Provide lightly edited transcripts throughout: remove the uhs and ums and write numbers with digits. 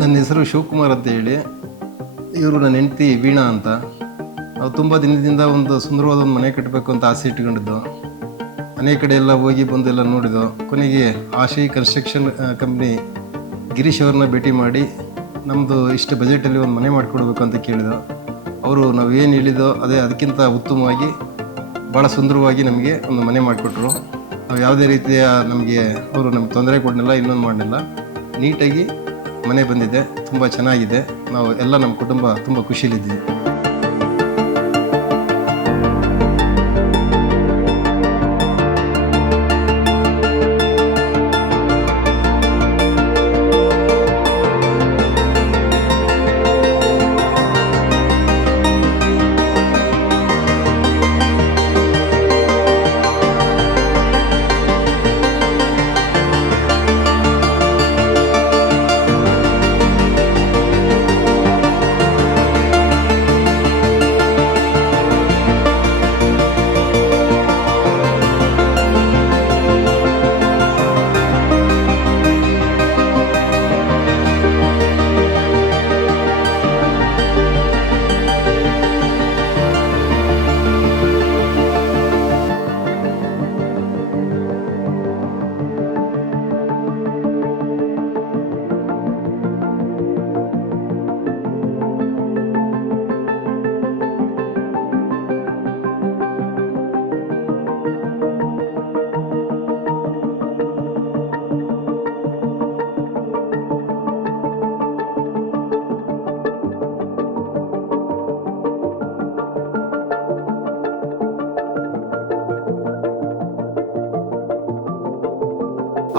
ನನ್ನ ಹೆಸರು ಶಿವಕುಮಾರ್ ಅಂತ ಹೇಳಿ. ಇವರು ನನ್ನ ಹೆಂಡತಿ ವೀಣಾ ಅಂತ. ನಾವು ತುಂಬ ದಿನದಿಂದ ಒಂದು ಸುಂದರವಾದ ಒಂದು ಮನೆ ಕಟ್ಟಬೇಕು ಅಂತ ಆಸೆ ಇಟ್ಕೊಂಡಿದ್ದು. ಅನೇಕ ಕಡೆ ಎಲ್ಲ ಹೋಗಿ ಬಂದೆಲ್ಲ ನೋಡಿದ್ದು. ಕೊನೆಗೆ ಆಶಿ ಕನ್ಸ್ಟ್ರಕ್ಷನ್ ಕಂಪ್ನಿ ಗಿರೀಶ್ ಅವ್ರನ್ನ ಭೇಟಿ ಮಾಡಿ ನಮ್ಮದು ಇಷ್ಟು ಬಜೆಟಲ್ಲಿ ಒಂದು ಮನೆ ಮಾಡಿಕೊಡ್ಬೇಕು ಅಂತ ಕೇಳಿದೋ. ಅವರು ನಾವು ಏನು ಹೇಳಿದೋ ಅದಕ್ಕಿಂತ ಉತ್ತಮವಾಗಿ ಭಾಳ ಸುಂದರವಾಗಿ ನಮಗೆ ಒಂದು ಮನೆ ಮಾಡಿಕೊಟ್ರು. ನಾವು ಯಾವುದೇ ರೀತಿಯ ಅವರು ನಮ್ಗೆ ತೊಂದರೆ ಕೊಡಲಿಲ್ಲ, ಇನ್ನೊಂದು ಮಾಡಲಿಲ್ಲ. ನೀಟಾಗಿ ಮನೆ ಬಂದಿದೆ, ತುಂಬ ಚೆನ್ನಾಗಿದೆ. ನಾವು ಎಲ್ಲ ನಮ್ಮ ಕುಟುಂಬ ತುಂಬ ಖುಷಿಯಲ್ಲಿದ್ದೀವಿ.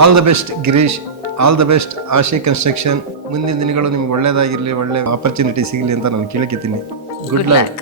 All the best Girish, all the best Ashi construction. ಮುಂದಿನ ದಿನಗಳು ನಿಮ್ಗೆ ಒಳ್ಳೇದಾಗಿರಲಿ, ಒಳ್ಳೆ ಆಪರ್ಚುನಿಟಿ ಸಿಗಲಿ ಅಂತ ನಾನು ಕೇಳಕ್ಕಿದ್ದೀನಿ. Good luck.